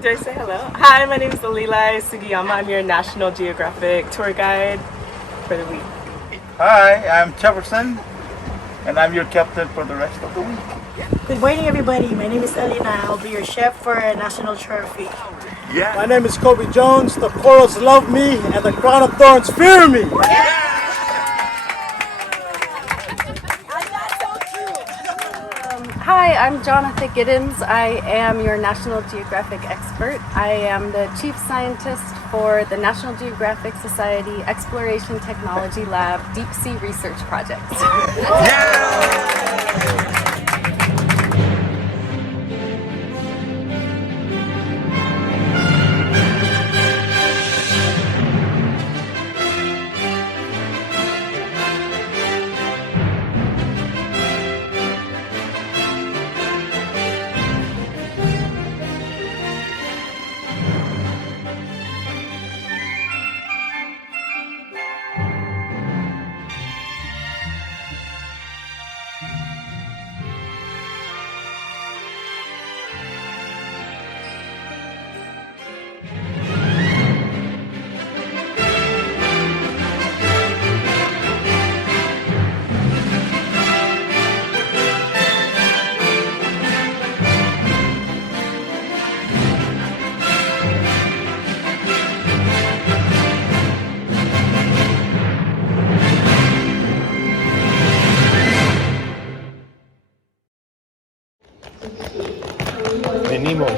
Do I say hello? Hi, my name is Alilai Sugiyama. I'm your National Geographic tour guide for the week. Hi, I'm Jefferson, and I'm your captain for the rest of the week. Good morning, everybody. My name is Elena. I'll be your chef for National Geographic. Yeah. My name is Kobe Jones. The corals love me, and the crown of thorns fear me. Hi, I'm Jonathan Giddens. I am your National Geographic expert. I am the chief scientist for the National Geographic Society Exploration Technology Lab Deep Sea Research Project.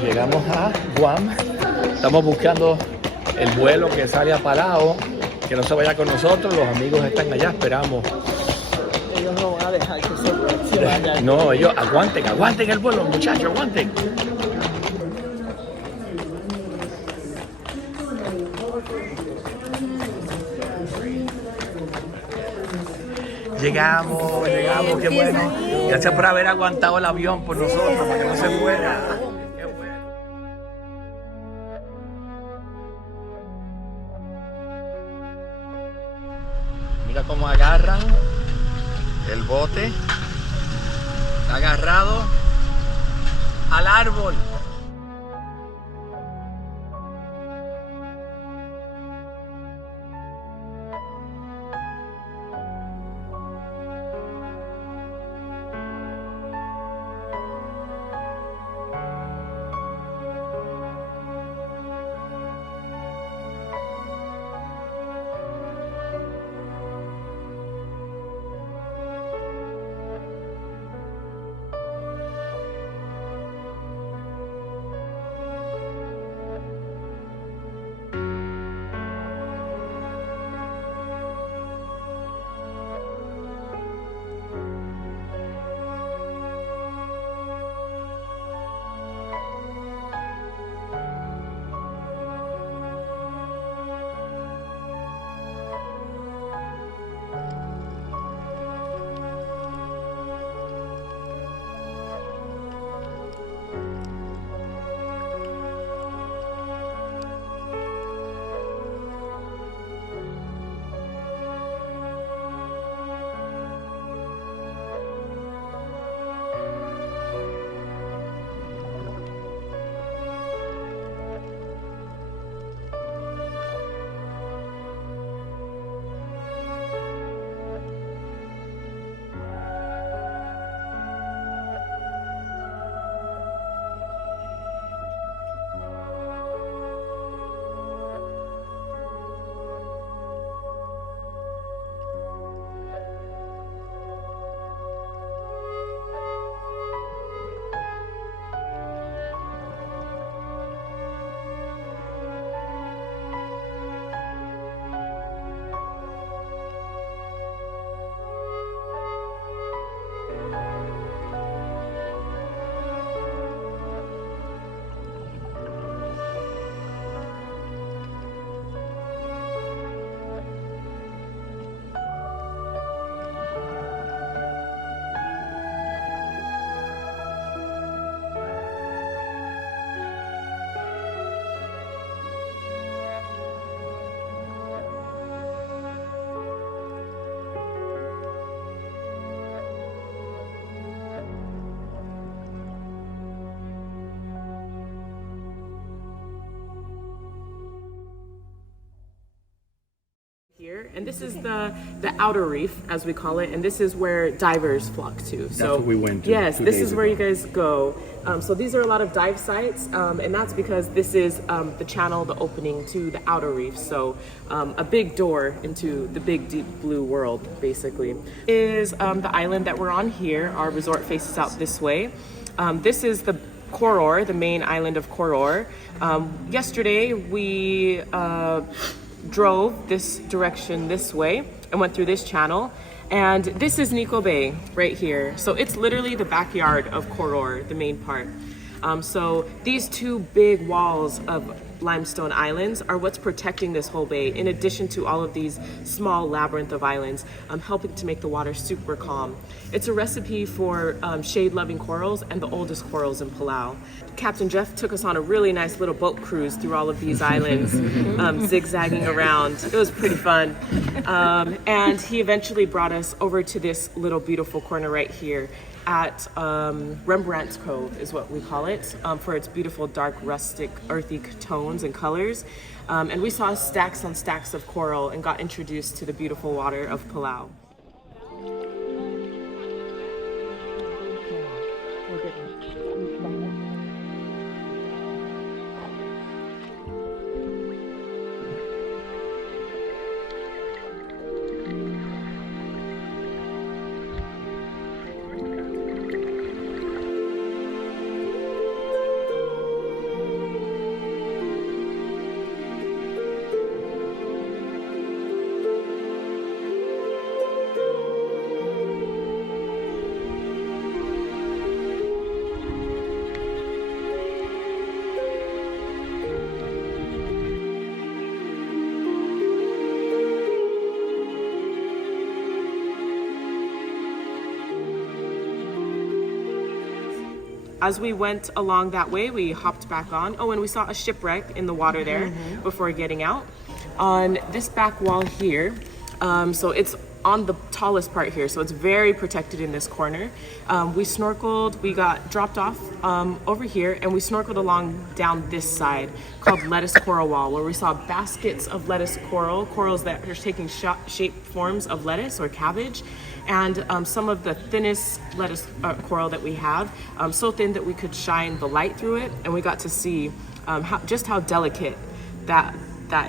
Llegamos a Guam, estamos buscando el vuelo que sale a Palau, que no se vaya con nosotros, los amigos están allá, esperamos. Ellos no van a dejar que se vayan. No, ellos aguanten el vuelo, muchachos, aguanten. Llegamos, qué bueno. Gracias por haber aguantado el avión por nosotros, para que no se fuera. Qué bueno. Mira cómo agarran el bote. Está agarrado al árbol. And this is the outer reef, as we call it, and this is where divers flock to. So what we went to yes, 2 this days is where ago. you guys go. So these are a lot of dive sites, and that's because this is the channel, the opening to the outer reef. So a big door into the big deep blue world, basically. Is the island that we're on here. Our resort faces out this way. This is the Koror, the main island of Koror. Yesterday we drove this direction this way and went through this channel. And this is Nico Bay right here. So it's literally the backyard of Koror, the main part. So these two big walls of limestone islands are what's protecting this whole bay, in addition to all of these small labyrinth of islands, helping to make the water super calm. It's a recipe for shade-loving corals and the oldest corals in Palau. Captain Jeff took us on a really nice little boat cruise through all of these islands, zigzagging around. It was pretty fun. And he eventually brought us over to this little beautiful corner right here at Rembrandt's Cove is what we call it, for its beautiful dark rustic earthy tones and colors. And we saw stacks on stacks of coral and got introduced to the beautiful water of Palau. As we went along that way, we hopped back on. Oh, and we saw a shipwreck in the water there before getting out. On this back wall here, so it's on the tallest part here, so it's very protected in this corner. We snorkeled, we got dropped off over here, and we snorkeled along down this side called Lettuce Coral Wall, where we saw baskets of lettuce corals that are taking shape forms of lettuce or cabbage. And some of the thinnest lettuce coral that we have, so thin that we could shine the light through it, and we got to see just how delicate that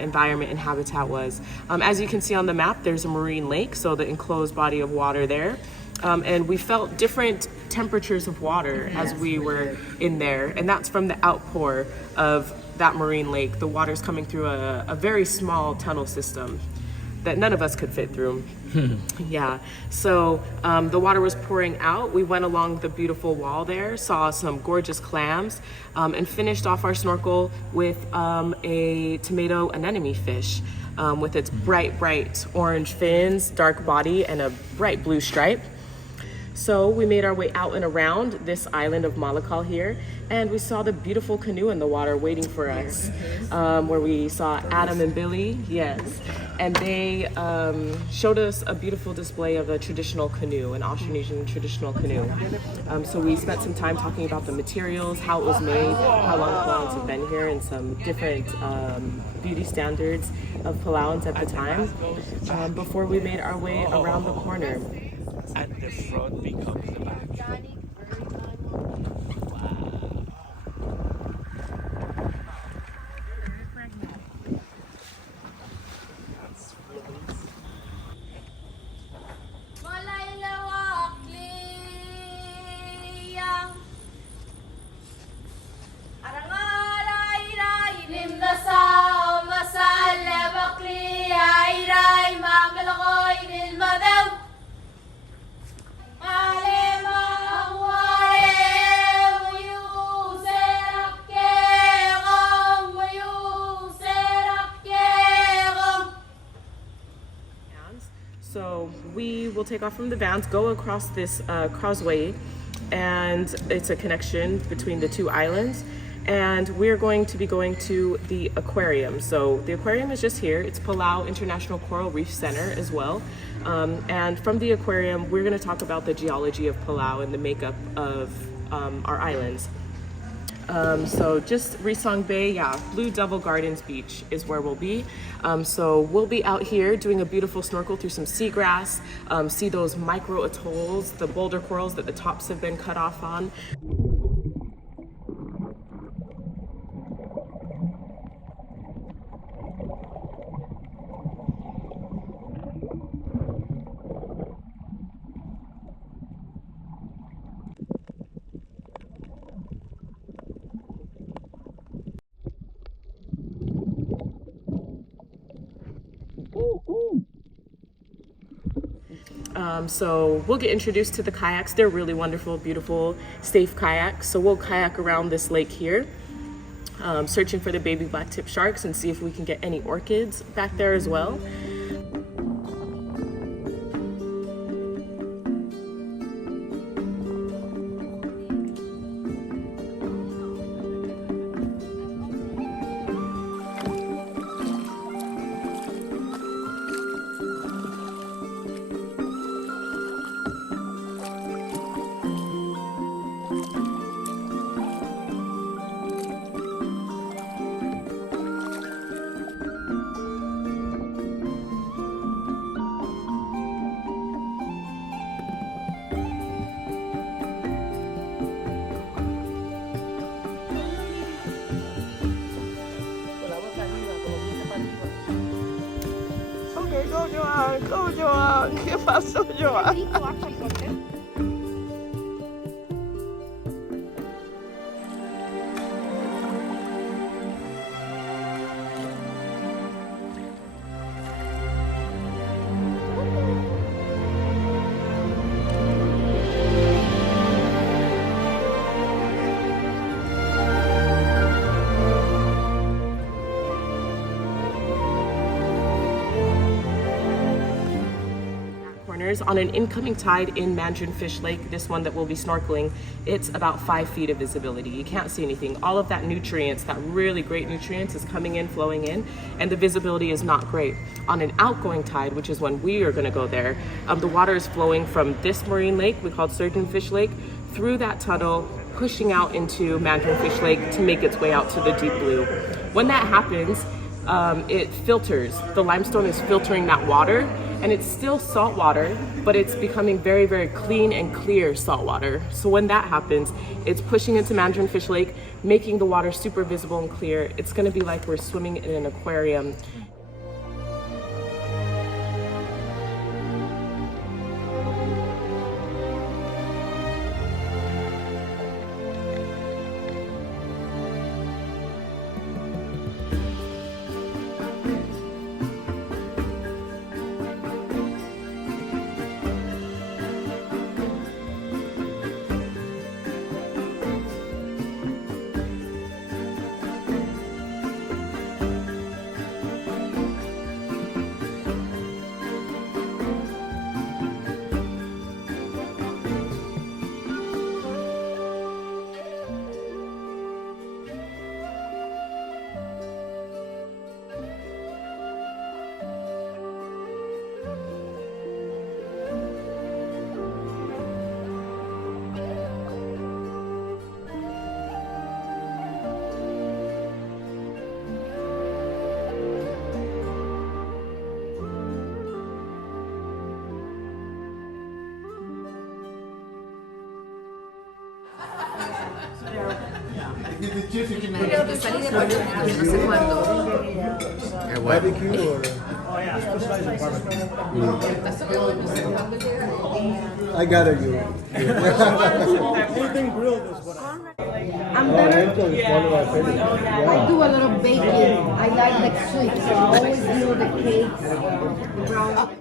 environment and habitat was. As you can see on the map, there's a marine lake, so the enclosed body of water there. And we felt different temperatures of water as we were in there, and that's from the outpour of that marine lake. The water's coming through a very small tunnel system that none of us could fit through. Yeah, so the water was pouring out. We went along the beautiful wall there, saw some gorgeous clams, and finished off our snorkel with a tomato anemone fish with its bright orange fins, dark body, and a bright blue stripe. So we made our way out and around this island of Malakal here, and we saw the beautiful canoe in the water waiting for us, where we saw Adam and Billy, yes. And they showed us a beautiful display of a traditional canoe, an Austronesian traditional canoe. So we spent some time talking about the materials, how it was made, how long Palauans have been here, and some different beauty standards of Palauans at the time, before we made our way around the corner. And the front becomes the back. So we will take off from the vans, go across this causeway, and it's a connection between the two islands. And we're going to be going to the aquarium. So the aquarium is just here. It's Palau International Coral Reef Center as well. And from the aquarium, we're going to talk about the geology of Palau and the makeup of our islands. So just Risong Bay, yeah, Blue Devil Gardens Beach is where we'll be. So we'll be out here doing a beautiful snorkel through some seagrass, see those micro atolls, the boulder corals that the tops have been cut off on. So we'll get introduced to the kayaks. They're really wonderful, beautiful, safe kayaks. So we'll kayak around this lake here, searching for the baby black-tip sharks and see if we can get any orchids back there as well. Go Joan, go Joan, ¿qué pasó Joan? On an incoming tide in Mandarin Fish Lake, this one that we'll be snorkeling, it's about 5 feet of visibility. You can't see anything. All of that nutrients, that really great nutrients is coming in, flowing in, and the visibility is not great. On an outgoing tide, which is when we are going to go there, the water is flowing from this marine lake, we call it Surgeon Fish Lake, through that tunnel, pushing out into Mandarin Fish Lake to make its way out to the deep blue. When that happens, it filters. The limestone is filtering that water, and it's still salt water, but it's becoming very, very clean and clear salt water. So when that happens, it's pushing into Mandarin Fish Lake, making the water super visible and clear. It's gonna be like we're swimming in an aquarium. Salí de Puerto Rico no sé cuándo. Barbecue or? Oh yeah, specialized in barbecue. I got it, you. Anything grilled is what I'm better. is one of my favorites. I do a lot of baking. I like sweets, so I always do the cakes, the brownies.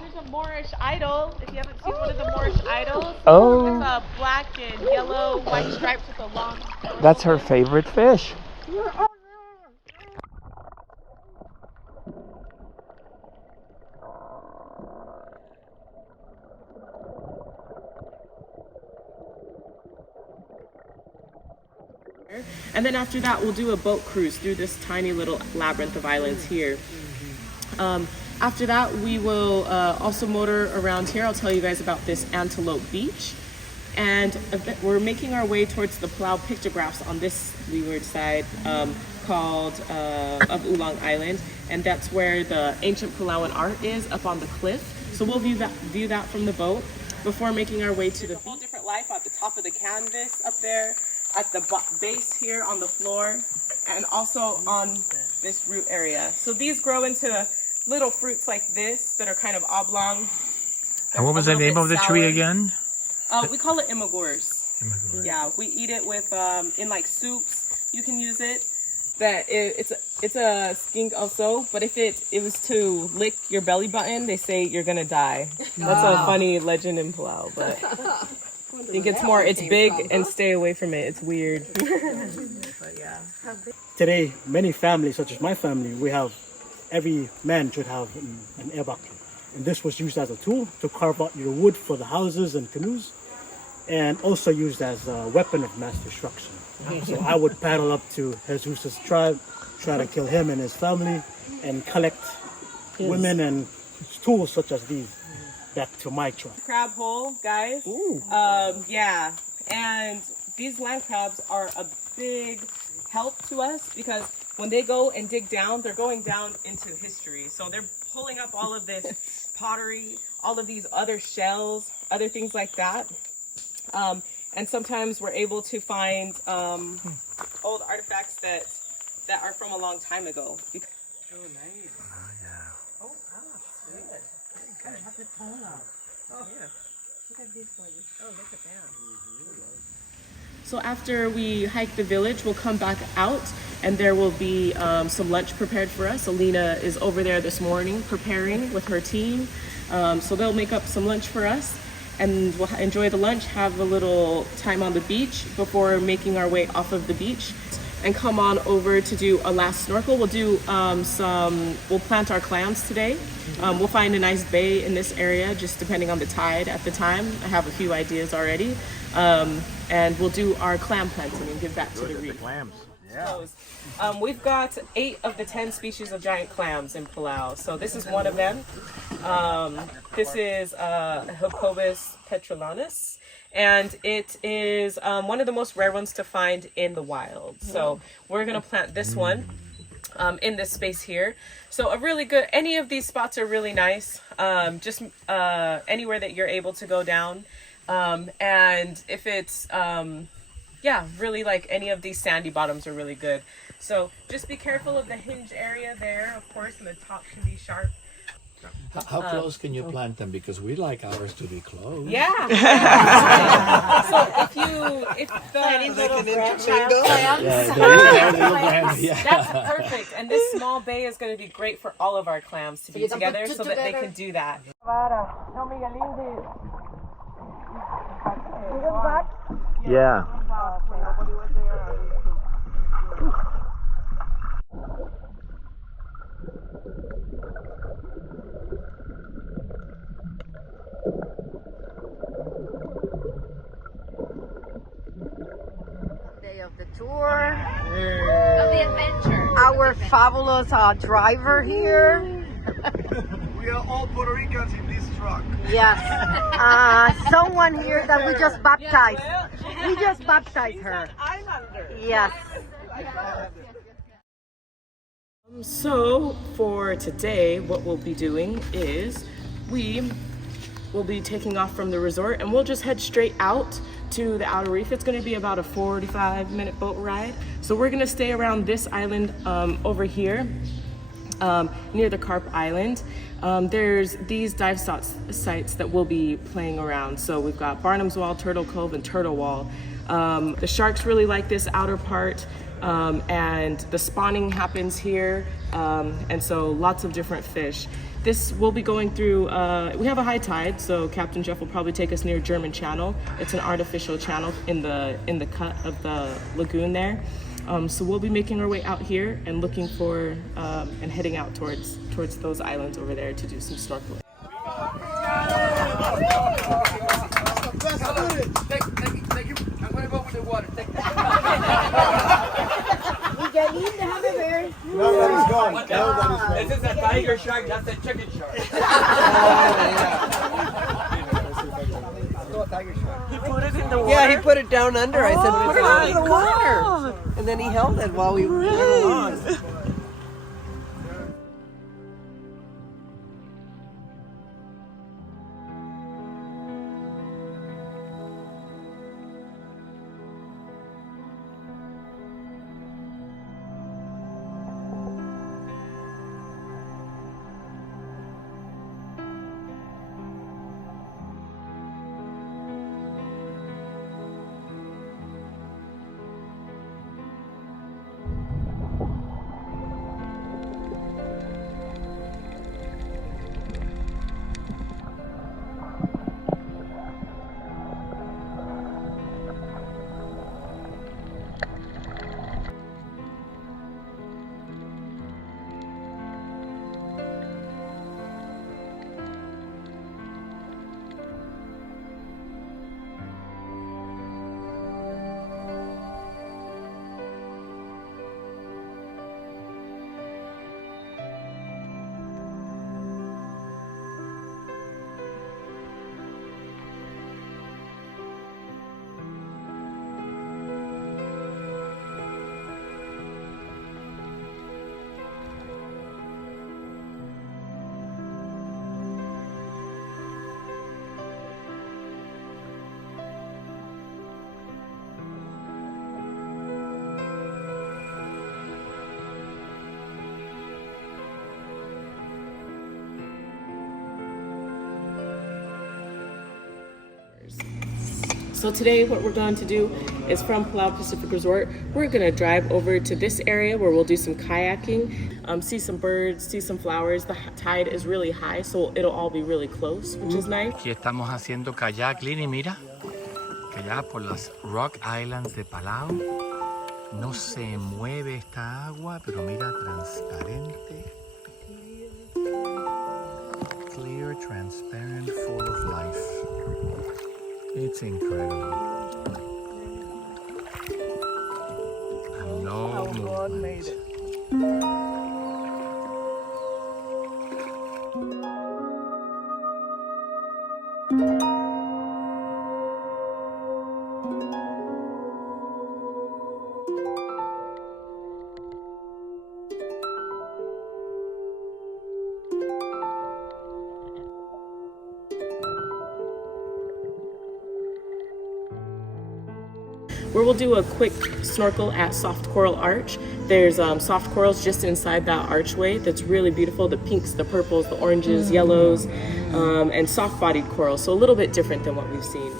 There's a Moorish idol. If you haven't seen one of the Moorish idols, Oh. it's a black and yellow, white stripes with a long. That's her favorite fish. And then after that, we'll do a boat cruise through this tiny little labyrinth of islands here. After that, we will also motor around here. I'll tell you guys about this Antelope Beach. And we're making our way towards the Palau pictographs on this leeward side called of Ulang Island. And that's where the ancient Palauan art is, up on the cliff. So we'll view that from the boat before making our way to the whole different life at the top of the canvas up there, at the base here on the floor, and also on this root area. So these grow into little fruits like this that are kind of oblong. And what was the name of the tree again? We call it imagures. Yeah, we eat it with in like soups. You can use it. It's a skink also, but if it was to lick your belly button, they say you're gonna die. That's a funny legend in Palau, but I think it's big and stay away from it. It's weird. But yeah. Today, many families, such as my family, every man should have an airbag. And this was used as a tool to carve out your wood for the houses and canoes, and also used as a weapon of mass destruction. So I would paddle up to Jesus' tribe, try to kill him and his family, and collect women and tools such as these back to my tribe. Crab hole, guys. Yeah, and these land crabs are a big help to us because when they go and dig down, they're going down into history. So they're pulling up all of this pottery, all of these other shells, other things like that. And sometimes we're able to find old artifacts that are from a long time ago. Oh, nice. Oh, yeah. Oh, good. Very good. Have the tone out. Oh, yeah. Look at this one. Oh, look at that. So after we hike the village, we'll come back out and there will be some lunch prepared for us. Alina is over there this morning preparing with her team. So they'll make up some lunch for us. And we'll enjoy the lunch, have a little time on the beach before making our way off of the beach and come on over to do a last snorkel. We'll do we'll plant our clams today. We'll find a nice bay in this area, just depending on the tide at the time. I have a few ideas already. And we'll do our clam planting and give that to the reef. Clams. Yeah. We've got 8 of the 10 species of giant clams in Palau. So this is one of them. This is Hippopotamus petrolanus, and it is one of the most rare ones to find in the wild. So we're gonna plant this one in this space here. So a really good, any of these spots are really nice. Just anywhere that you're able to go down. And if it's, really like any of these sandy bottoms are really good. So just be careful of the hinge area there, of course, and the top can be sharp. How close can you plant them? Because we like ours to be close. Yeah. So if the little grandchild clams, that's perfect. And this small bay is going to be great for all of our clams to be together so that they can do that. Yeah. Day of the tour, of the adventure. Our fabulous driver here. We are all Puerto Ricans in this truck. Yes. Someone here that we just baptized. We just baptized her. Yes. So for today, what we'll be doing is we will be taking off from the resort and we'll just head straight out to the outer reef. It's going to be about a 45-minute boat ride. So we're going to stay around this island over here near the Carp Island. There's these dive sites that we'll be playing around. So we've got Barnum's Wall, Turtle Cove, and Turtle Wall. The sharks really like this outer part, and the spawning happens here, and so lots of different fish. This will be going through, we have a high tide, so Captain Jeff will probably take us near German Channel. It's an artificial channel in the cut of the lagoon there. So we'll be making our way out here and looking for and heading out towards those islands over there to do some snorkeling. Thank you. I'm gonna go with the water. No, that is gone. No, that is gone. This is a tiger shark, that's a chicken shark. He put it in the water. Yeah, he put it down under. I said, put it my under the water. And then he held it while we went along. So today what we're going to do is from Palau Pacific Resort, we're gonna drive over to this area where we'll do some kayaking, see some birds, see some flowers. The tide is really high, so it'll all be really close, which is nice. Aquí estamos haciendo kayak, Lini, mira. Kayak por las Rock Islands de Palau. No se mueve esta agua, pero mira, transparente. Clear, transparent, full of life. It's incredible. And no movement. Where we'll do a quick snorkel at Soft Coral Arch. There's soft corals just inside that archway that's really beautiful. The pinks, the purples, the oranges, yellows, and soft-bodied corals. So a little bit different than what we've seen.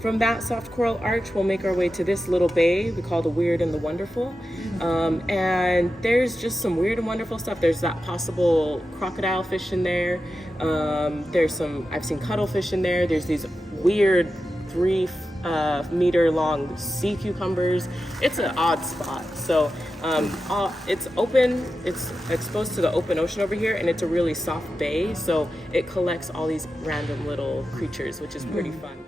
From that soft coral arch, we'll make our way to this little bay we call the Weird and the Wonderful. And there's just some weird and wonderful stuff. There's that possible crocodile fish in there. There's some, I've seen cuttlefish in there. There's these weird 3-meter long sea cucumbers. It's an odd spot. So it's open, it's exposed to the open ocean over here, and it's a really soft bay. So it collects all these random little creatures, which is pretty fun.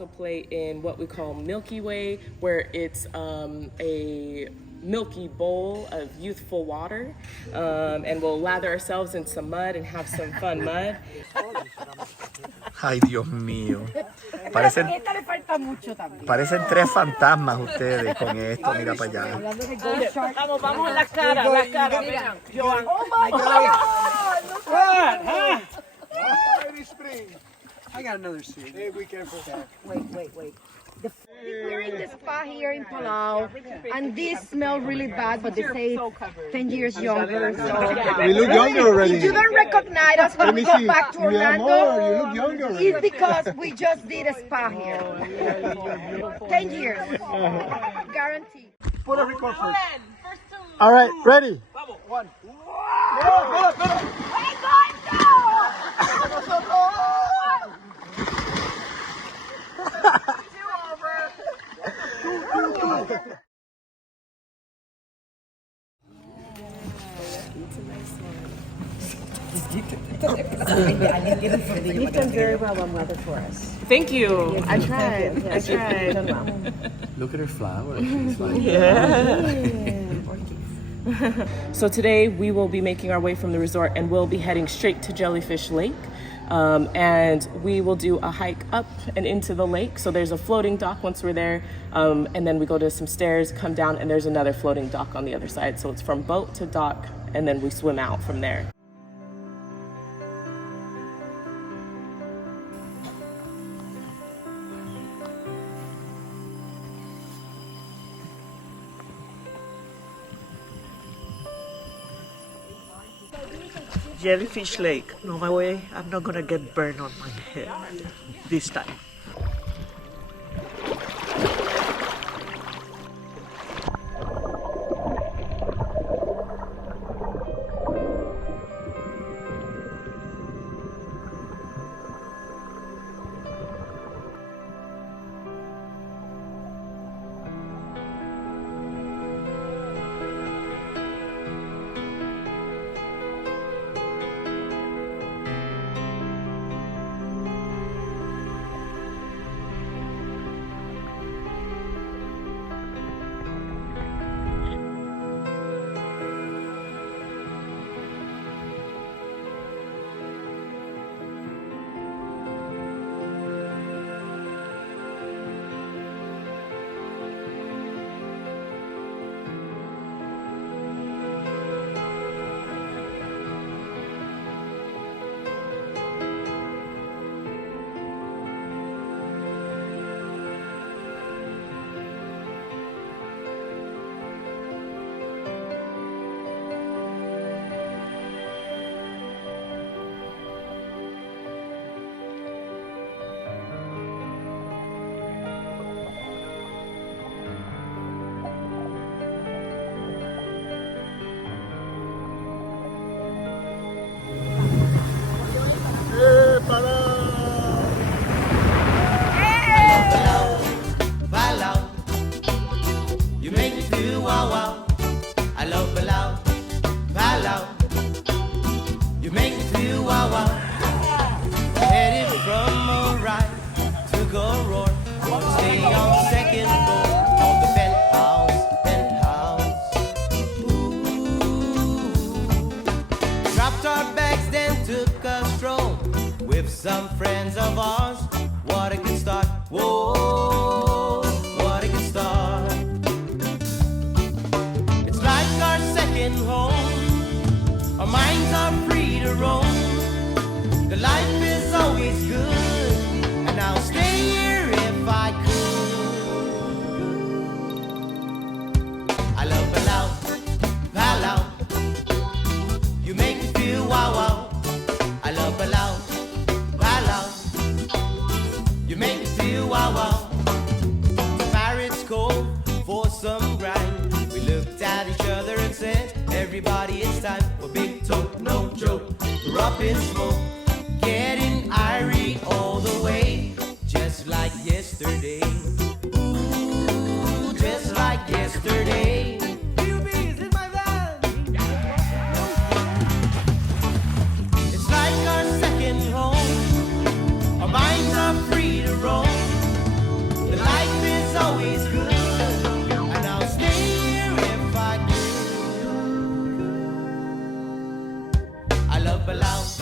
also play in what we call Milky Way, where it's a milky bowl of youthful water, and we'll lather ourselves in some mud and have some fun mud. Ay, Dios mío. Parecen tres fantasmas ustedes con esto. Mira para allá. Vamos, la cara. Mira. Oh my God! What? I got another seat. Hey, be careful. Wait. We're in the spa here in Palau, and this smells really bad, but they say it's 10 years younger. So We look younger already. if you don't recognize us when we go back to You look Orlando, younger already. it's because we just did a spa here. 10 years. Guaranteed. Puerto Rico first. All right, ready? One. You've done very well on weather for us. Thank you. I tried. Look at her flower. She's like, So today we will be making our way from the resort and we'll be heading straight to Jellyfish Lake. And we will do a hike up and into the lake. So there's a floating dock once we're there, and then we go to some stairs, come down, and there's another floating dock on the other side. So it's from boat to dock, and then we swim out from there. Jellyfish Lake. No my way. I'm not gonna get burned on my head this time. Palau, you make me feel wow wow. I love Palau, Palau, you make me feel wow wow. Headed from a right to go roar, stay on second floor of the penthouse. Ooh. Dropped our bags, then took a stroll with some friends of ours. What a good start. Whoa, what a good start. It's like our second home. Our minds are free to roam. The life is always good, and I'll stay here if I could. I love Palau, Palau. You make me feel wow wow. I love Palau, Palau. You make me feel wow wow. Pirates Cove for some grind. We looked at each other and said, everybody, it's time for big talk, no joke. We're up in smoke, getting irie all the way, just like yesterday. Ooh, just like yesterday. QB's in my van. It's like our second home. Our minds are free to roam. Palau.